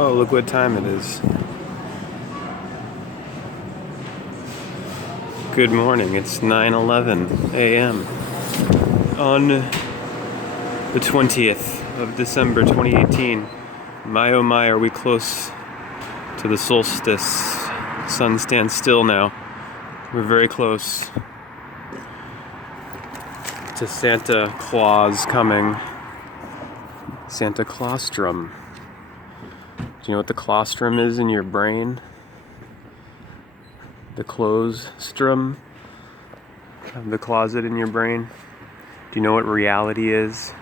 Oh, look what time it is. Good morning. It's 9:11 a.m. on the 20th of December 2018. My oh my, are we close to the solstice. Sun stands still now. We're very close to Santa Claus coming. Santa Claustrum. Do you know what the claustrum is in your brain? The clostrum of the closet in your brain? Do you know what reality is?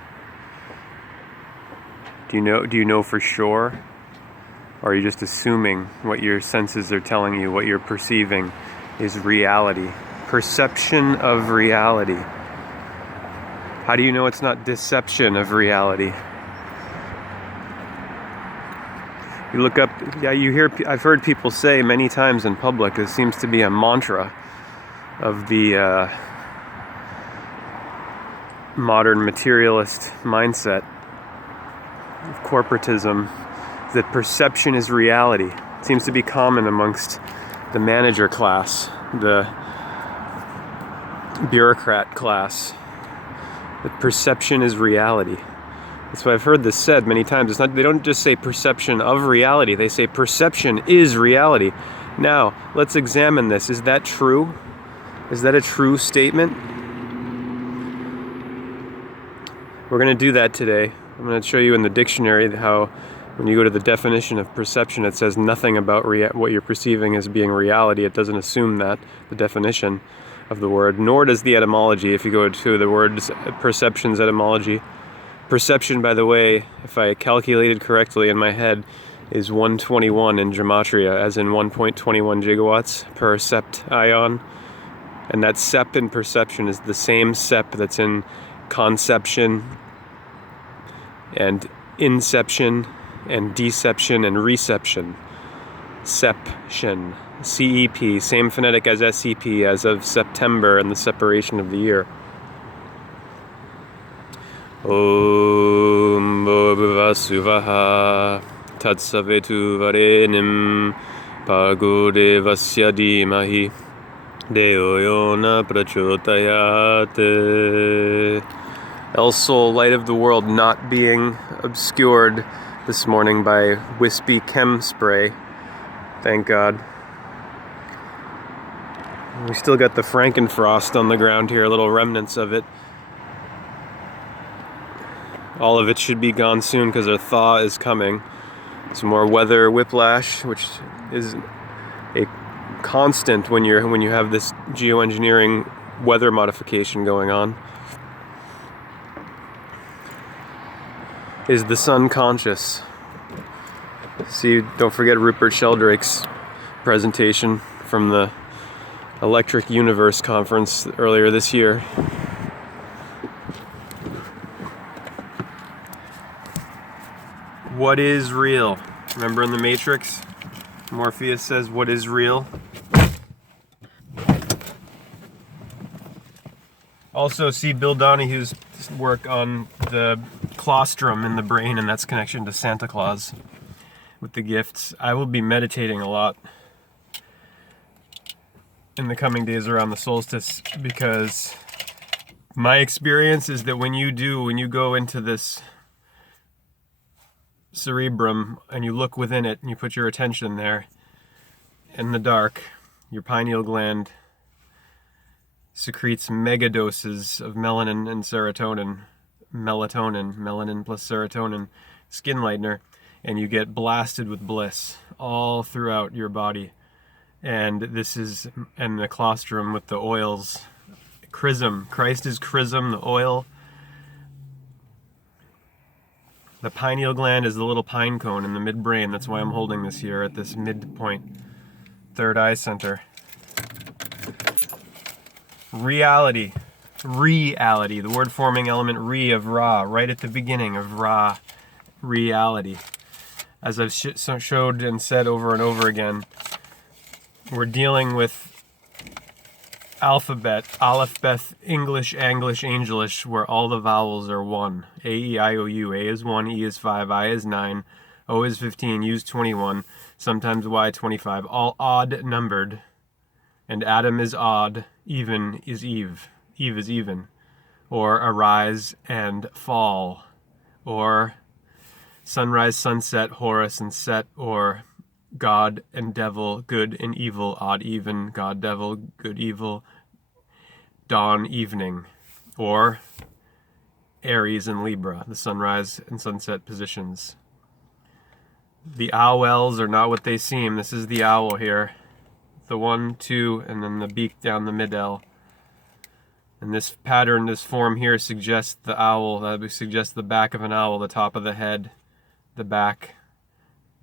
Do you know for sure? Or are you just assuming what your senses are telling you, what you're perceiving is reality? Perception of reality. How do you know it's not deception of reality? You look up, I've heard people say many times in public, it seems to be a mantra of the modern materialist mindset of corporatism, that perception is reality. It seems to be common amongst the manager class, the bureaucrat class, that perception is reality. That's why I've heard this said many times. They don't just say perception of reality, they say perception is reality. Now, let's examine this. Is that true? Is that a true statement? We're going to do that today. I'm going to show you in the dictionary how when you go to the definition of perception, it says nothing about what you're perceiving as being reality. It doesn't assume that, the definition of the word, nor does the etymology. If you go to the word's perception's etymology, perception, by the way, if I calculated correctly in my head, is 121 in gematria, as in 1.21 gigawatts per Dec-ember. And that cep in perception is the same cep that's in conception and inception and deception and reception. Ception. CEP, same phonetic as SEP, as of September and the separation of the year. Om Bhuvasuvaha Tatsavetu Varenim Bhargo Devasya Dhimahi Deo Yona Prachodayate. El Sol, light of the world, not being obscured this morning by wispy chem spray. Thank God. We still got the Frankenfrost on the ground here, little remnants of it. All of it should be gone soon because a thaw is coming. Some more weather whiplash, which is a constant when you have this geoengineering weather modification going on. Is the sun conscious? See, don't forget Rupert Sheldrake's presentation from the Electric Universe conference earlier this year. What is real? Remember in the Matrix, Morpheus says, "What is real?" Also, see Bill Donahue's work on the claustrum in the brain and that's connection to Santa Claus with the gifts. I will be meditating a lot in the coming days around the solstice, because my experience is that when you go into this cerebrum and you look within it and you put your attention there in the dark, your pineal gland secretes mega doses of melanin and serotonin, melanin plus serotonin, skin lightener, and you get blasted with bliss all throughout your body. And the claustrum with the oils, chrism, Christ is chrism, the oil. The pineal gland is the little pine cone in the midbrain. That's why I'm holding this here at this midpoint, third eye center. Reality, the word forming element re of Ra, right at the beginning of Ra, reality. As I've showed and said over and over again, we're dealing with alphabet, Aleph, Beth, English, Anglish, Angelish, where all the vowels are one. A, E, I, O, U. A is 1, E is 5, I is 9, O is 15, U's 21, sometimes Y 25, all odd numbered. And Adam is odd, even is Eve. Eve is even. Or arise and fall. Or sunrise, sunset, Horus and Set. Or God and devil, good and evil, odd, even, God, devil, good, evil, dawn, evening. Or Aries and Libra, the sunrise and sunset positions. The owls are not what they seem. This is the owl here. The 1, 2, and then the beak down the mid-L. And this pattern, this form here suggests the owl. That would suggest the back of an owl, the top of the head, the back.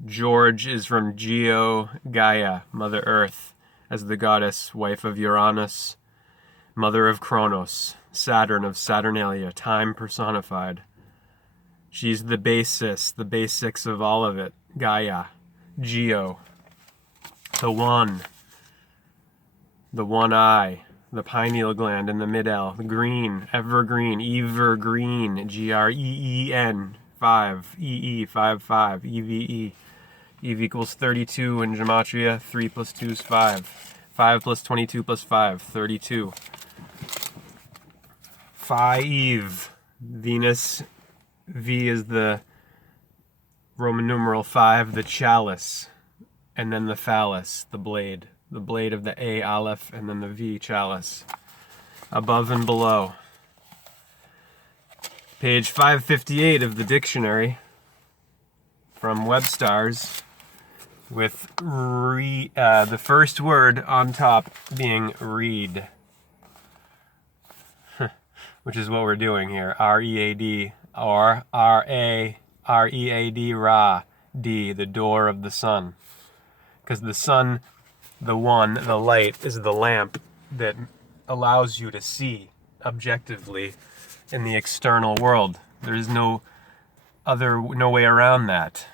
George is from Geo Gaia, Mother Earth, as the goddess, wife of Uranus, mother of Kronos, Saturn of Saturnalia, time personified. She's the basis, the basics of all of it. Gaia, Geo, the one eye, the pineal gland in the mid-L, the green, evergreen, evergreen, Green, 5, EE, 5, 5, EVE. Eve equals 32 in gematria, 3 plus 2 is 5. 5 plus 22 plus 5, 32. Phi-Eve, Venus, V is the Roman numeral 5, the chalice, and then the phallus, the blade of the A, Aleph, and then the V, chalice, above and below. Page 558 of the dictionary from Webstars, with the first word on top being read, which is what we're doing here, R-E-A-D, or R-A-R-E-A-D, Ra, D, the door of the sun. Because the sun, the one, the light, is the lamp that allows you to see objectively in the external world. There is no way around that.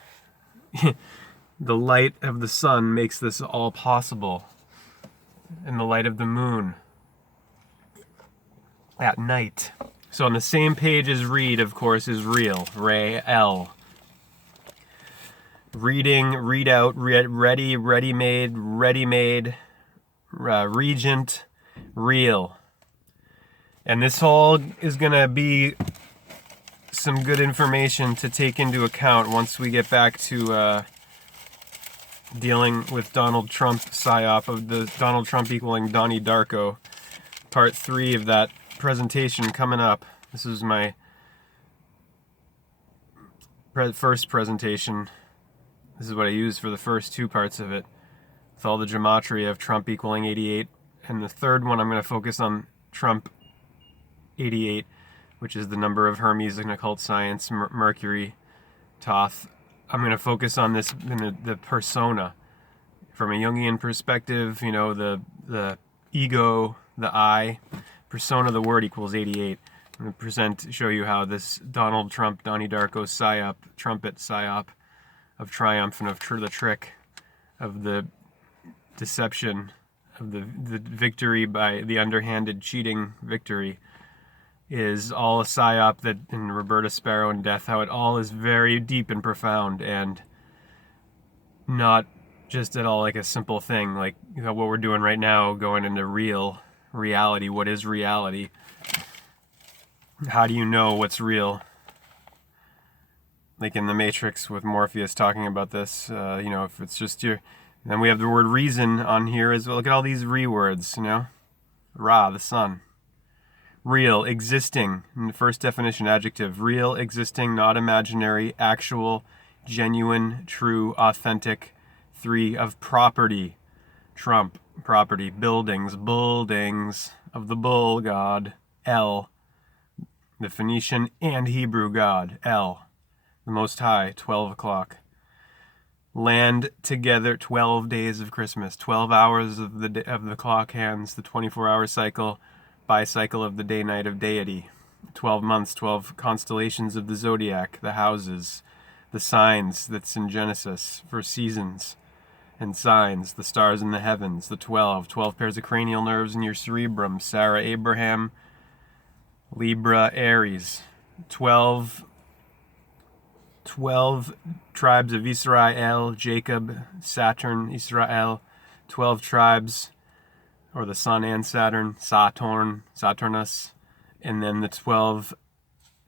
The light of the sun makes this all possible. And the light of the moon at night. So on the same page as read, of course, is real. Re-L. Reading, read out, ready, ready-made, regent, real. And this all is going to be some good information to take into account once we get back to dealing with Donald Trump psyop of the Donald Trump equaling Donnie Darko. Part 3 of that presentation coming up. This is my first presentation. This is what I used for the first 2 parts of it, with all the gematria of Trump equaling 88. And the third one, I'm going to focus on Trump 88, which is the number of Hermes in occult science, Mercury, Thoth. I'm going to focus on this in the persona. From a Jungian perspective, you know, the ego, the I, persona, the word equals 88. I'm going to show you how this Donald Trump, Donnie Darko psyop, trumpet psyop of triumph and of the trick, of the deception, of the victory by the underhanded cheating victory, is all a psyop that in Roberta Sparrow and Death, how it all is very deep and profound and not just at all like a simple thing, like, you know, what we're doing right now, going into reality. What is reality? How do you know what's real? Like in the Matrix with Morpheus talking about this, you know, if it's just your... Then we have the word reason on here as well. Look at all these re-words, you know? Ra, the sun. Real, existing. In the first definition, adjective. Real, existing, not imaginary, actual, genuine, true, authentic. 3, of property. Trump, property. Buildings, buildings of the bull god. L, the Phoenician and Hebrew god. L, the Most High, 12 o'clock. Land together, 12 days of Christmas. 12 hours of the clock hands, the 24-hour cycle. Bicycle of the day-night of deity. 12 months, 12 constellations of the zodiac, the houses, the signs that's in Genesis for seasons and signs, the stars in the heavens, the 12 pairs of cranial nerves in your cerebrum, Sarah, Abraham, Libra, Aries. 12 12 tribes of Israel, Jacob, Saturn, Israel, 12 tribes, or the sun and Saturn, Saturnus, and then the 12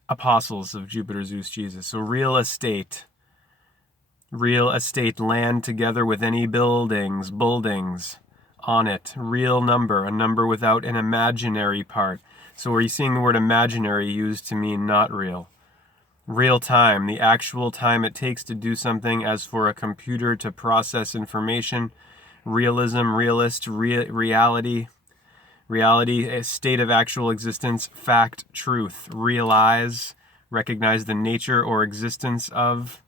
apostles of Jupiter, Zeus, Jesus. So real estate, land together with any buildings on it. Real number, a number without an imaginary part. So are you seeing the word imaginary used to mean not real? Real time, the actual time it takes to do something, as for a computer to process information. Realism, realist, reality, a state of actual existence. Fact, truth. Realize, recognize the nature or existence of.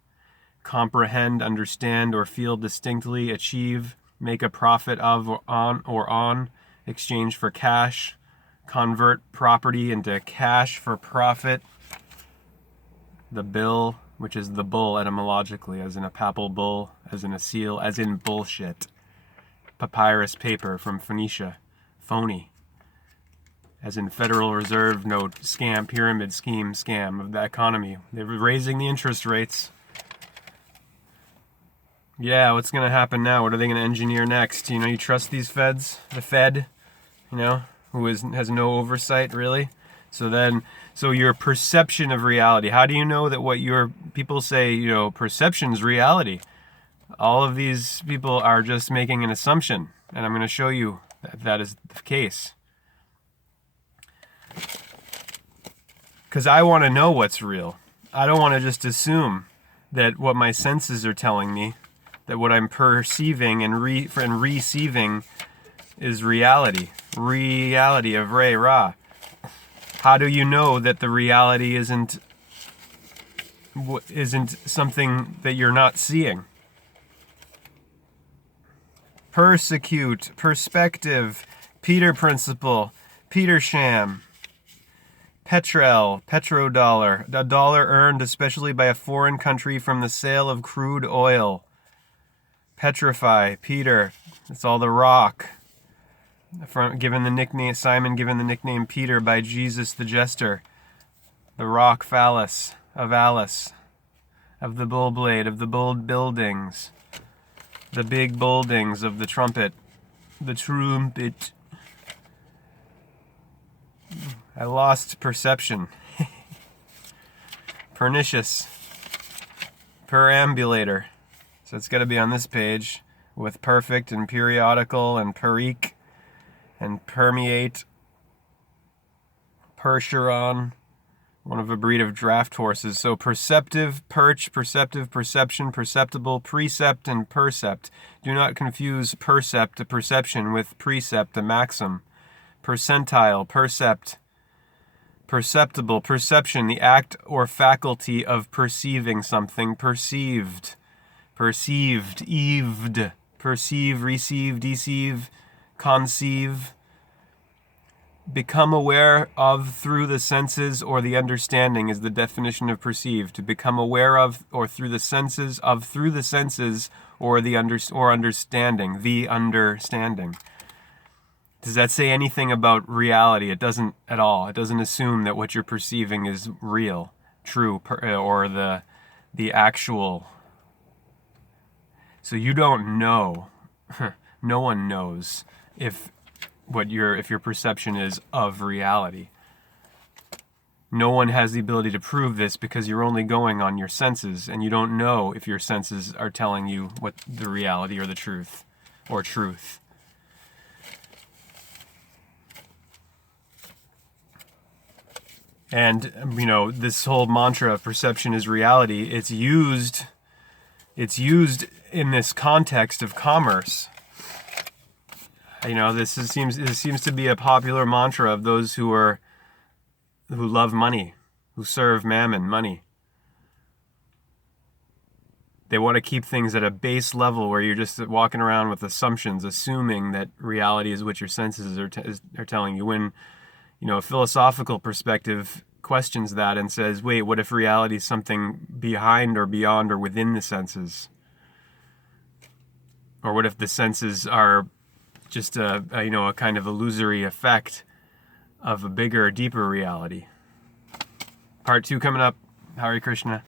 Comprehend, understand, or feel distinctly. Achieve, make a profit of or on. Exchange for cash. Convert property into cash for profit. The bill, which is the bull etymologically, as in a papal bull, as in a seal, as in bullshit. Papyrus paper from Phoenicia, phony. As in Federal Reserve note, scam, pyramid scheme, scam of the economy. They're raising the interest rates. Yeah, what's going to happen now? What are they going to engineer next? You know, you trust these feds? The Fed, you know, who has no oversight, really? So your perception of reality, how do you know that what your people say, you know, perception's reality? All of these people are just making an assumption, and I'm going to show you that is the case. Because I want to know what's real. I don't want to just assume that what my senses are telling me, that what I'm perceiving and receiving is reality. Reality of Ra. How do you know that the reality isn't something that you're not seeing? Persecute, perspective, Peter principle, Peter sham, petrodollar, a dollar earned especially by a foreign country from the sale of crude oil. Petrify, Peter, it's all the rock. Simon given the nickname Peter by Jesus the Jester. The rock phallus of Alice, of the bull blade, of the bold buildings, the big buildings of the trumpet, the trumpet. I lost perception. Pernicious, perambulator. So it's got to be on this page with perfect and periodical and perique. And permeate, percheron, one of a breed of draft horses. So perceptive, perch, perceptive, perception, perceptible, precept, and percept. Do not confuse percept, a perception, with precept, a maxim. Percentile, percept, perceptible, perception, the act or faculty of perceiving something. Perceived, eaved, perceive, receive, deceive, conceive, become aware of through the senses or the understanding is the definition of perceive. To become aware of or through the senses, or the understanding, the understanding. Does that say anything about reality? It doesn't at all. It doesn't assume that what you're perceiving is real, true, or the actual. So you don't know. No one knows if your perception is of reality. No one has the ability to prove this because you're only going on your senses, and you don't know if your senses are telling you what the reality or the truth or truth. And you know, this whole mantra of perception is reality, it's used in this context of commerce. You know, this seems to be a popular mantra of those who love money, who serve mammon, money. They want to keep things at a base level where you're just walking around with assumptions, assuming that reality is what your senses are telling you. When, you know, a philosophical perspective questions that and says, wait, what if reality is something behind or beyond or within the senses? Or what if the senses are just a kind of illusory effect of a bigger, deeper reality? Part 2 coming up. Hare Krishna.